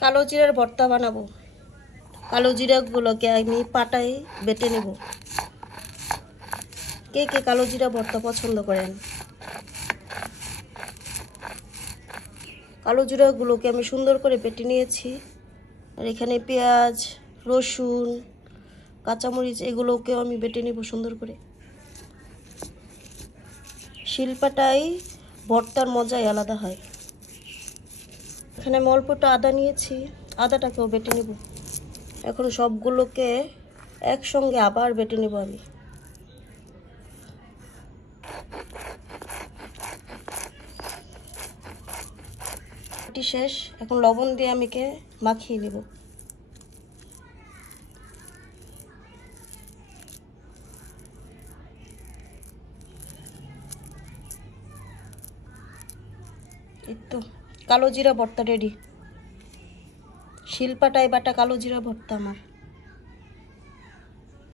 কালো জিরার ভর্তা বানাবো। কালো জিরাগুলোকে আমি পাটায় বেটে নেব। কে কে কালো জিরা ভর্তা পছন্দ করেন? কালো জিরাগুলোকে আমি সুন্দর করে বেটে নিয়েছি। আর এখানে পেঁয়াজ, রসুন, কাঁচামরিচ এগুলোকেও আমি বেটে নেব সুন্দর করে। শিলপাটায় ভর্তার মজাই আলাদা হয়। এখানে আমি অল্পটা আদা নিয়েছি, আদাটাকেও বেটে নেব। এখন সবগুলোকে একসঙ্গে আবার বেটে নেব আমি। এটি শেষ। এখন লবণ দিয়ে আমি মাখিয়ে নেব। এই তো কালো জিরা ভর্তা রেডি। শিলপাটায় বাটা কালো জিরা ভর্তা আমার।